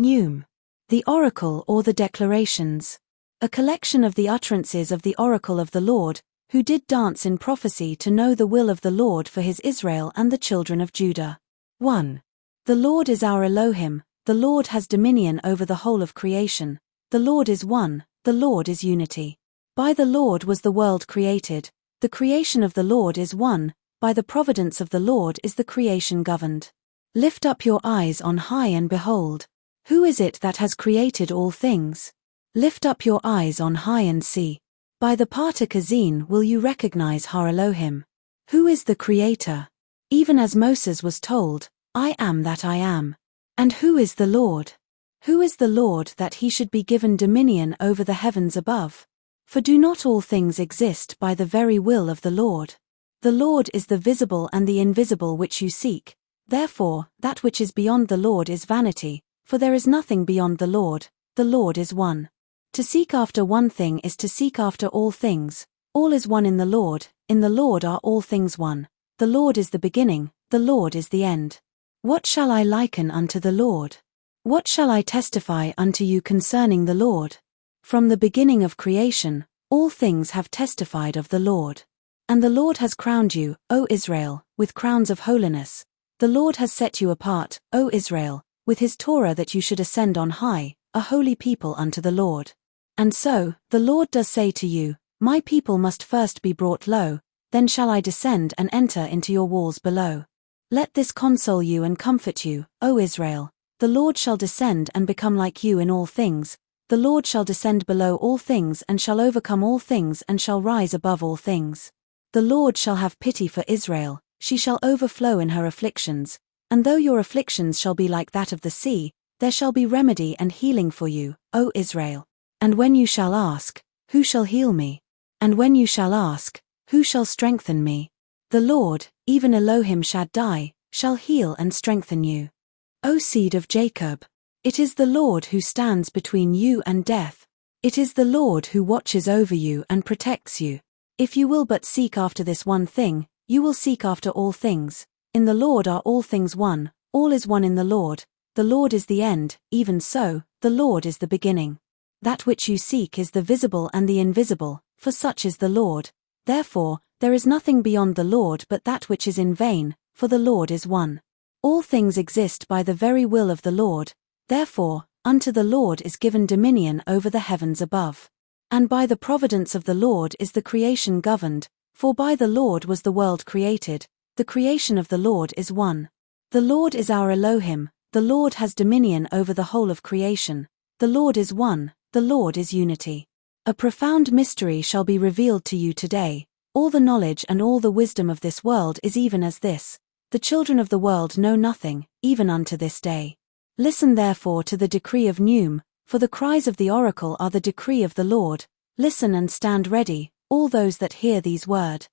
Neum. The oracle or the declarations. A collection of the utterances of the oracle of the Lord, who did dance in prophecy to know the will of the Lord for his Israel and the children of Judah. 1. The Lord is our Elohim, the Lord has dominion over the whole of creation. The Lord is one, the Lord is unity. By the Lord was the world created, the creation of the Lord is one, by the providence of the Lord is the creation governed. Lift up your eyes on high and behold. Who is it that has created all things? Lift up your eyes on high and see. By the Partakazine will you recognize Har Elohim. Who is the Creator? Even as Moses was told, I am that I am. And who is the Lord? Who is the Lord that he should be given dominion over the heavens above? For do not all things exist by the very will of the Lord? The Lord is the visible and the invisible which you seek. Therefore, that which is beyond the Lord is vanity, for there is nothing beyond the Lord is one. To seek after one thing is to seek after all things. All is one in the Lord are all things one. The Lord is the beginning, the Lord is the end. What shall I liken unto the Lord? What shall I testify unto you concerning the Lord? From the beginning of creation, all things have testified of the Lord. And the Lord has crowned you, O Israel, with crowns of holiness. The Lord has set you apart, O Israel, with his Torah that you should ascend on high, a holy people unto the Lord. And so, the Lord does say to you, my people must first be brought low, then shall I descend and enter into your walls below. Let this console you and comfort you, O Israel. The Lord shall descend and become like you in all things. The Lord shall descend below all things and shall overcome all things and shall rise above all things. The Lord shall have pity for Israel, she shall overflow in her afflictions, and though your afflictions shall be like that of the sea, there shall be remedy and healing for you, O Israel. And when you shall ask, who shall heal me? And when you shall ask, who shall strengthen me? The Lord, even Elohim Shaddai, shall heal and strengthen you. O seed of Jacob, it is the Lord who stands between you and death. It is the Lord who watches over you and protects you. If you will but seek after this one thing, you will seek after all things. In the Lord are all things one, all is one in the Lord is the end, even so, the Lord is the beginning. That which you seek is the visible and the invisible, for such is the Lord. Therefore, there is nothing beyond the Lord but that which is in vain, for the Lord is one. All things exist by the very will of the Lord, therefore, unto the Lord is given dominion over the heavens above. And by the providence of the Lord is the creation governed, for by the Lord was the world created, the creation of the Lord is one. The Lord is our Elohim, the Lord has dominion over the whole of creation. The Lord is one, the Lord is unity. A profound mystery shall be revealed to you today. All the knowledge and all the wisdom of this world is even as this. The children of the world know nothing, even unto this day. Listen therefore to the decree of Neum, for the cries of the oracle are the decree of the Lord. Listen and stand ready, all those that hear these words.